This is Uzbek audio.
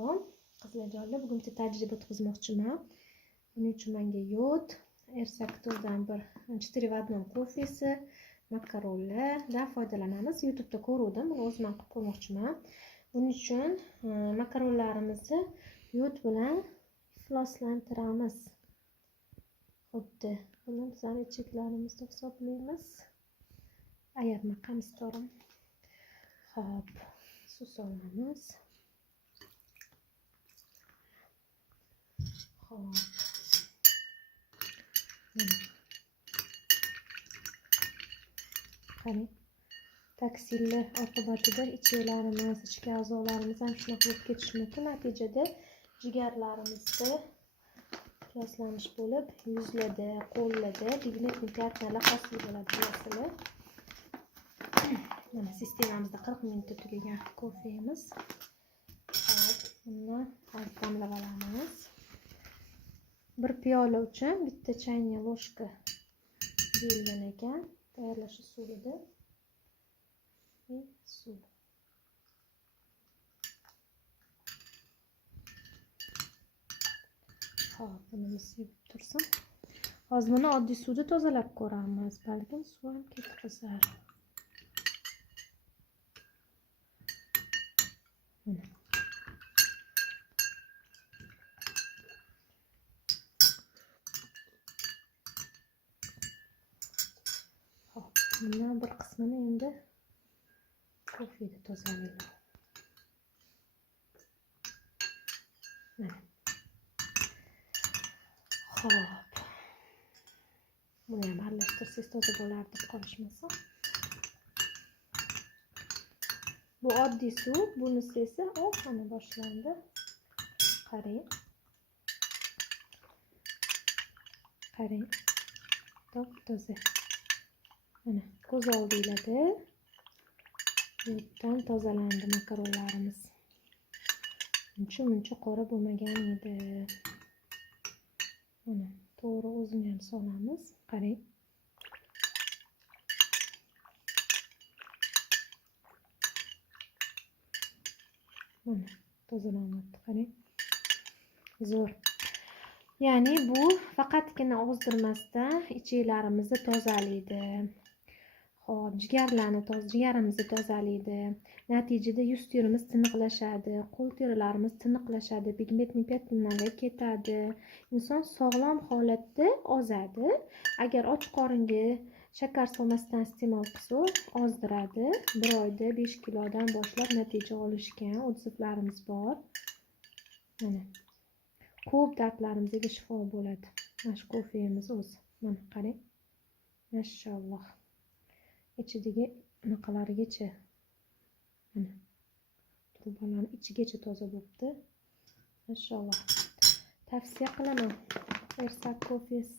alaykum qizlarjonlar, bugun bitta tajriba o'tkazmoqchiman. Buning uchun menga yod, Ersaktordan bir 4 в 1 kofesi, makaronlardan foydalanamiz. YouTube'da ko'rdim, buni o'zim ham qilib ko'rmoqchiman. Buning uchun makaronlarimizni yod bilan ifloslantiramiz. Xuddi buni bizning ichaklarimizni hisoblaymiz. Ayirma qamishtorim. Hop, suv solamiz. Hop. Qarang. Toksinlar oqibatida ichaklarimiz, ichki a'zolarimiz ham shunaqa bo'lib ketishi mumkin. Natijada jigarlarimizda ifloslanish bo'lib, yuzlarda, qo'llarda pigment infeksiyalar hosil bo'ladi, bilasizlar. Mana sistemamizda 40 minutda tugagan kofemiz. Hop, buni damlab olamiz. Bir piyola uchun bitta chaynak ложка deyilgan ekan. Tayyorlash usulida. Suv. Hop, buni sevib tursin. Hozir buni oddiy suvda tozalab ko'ramiz. Balkim suv ham ketqizar. Hop, bundan bir qismini endi kofeda tozalayman. Mana. Hop. Buni ham aralashtirsangiz toza bo'lar deb qolishmasa. Bu oddiy suv, bunisi esa mana boshlandi. Qarang. Qarang. Top-toza. Mana ko'z oldingizda yoddan tozalandi makaronlarimiz. Muncha qora bo'lmagan edi. Mana to'g'ri o'zini ham solamiz. Qarang. Mana tozalanyapti, qarang. Zo'r. Ya'ni bu faqatgina ozdirmasdan ichaklarimizni tozalaydi. Hop, jigarimizni tozalaydi. Natijada yuz terimiz tiniqlashadi, qo'l terilarimiz tiniqlashadi, pigment infeksiyalar ketadi. Inson sog'lom holatda ozadi. Agar och qoringa shakar solmasdan iste'mol qilsa, ozdiradi. Bir oyda 5 kilodan boshlab natija olishgan odzivlarimiz bor. Mana ko'p dardlarimizga shifo bo'ladi. Mana shu kofemiz o'zi. Mana qarang. Mashalloh. Ichidagi naqalarigacha. Mana trubalarning ichigacha toza bo'libdi. Mashalloh. Tavsiya qilaman. Ersak kofesi.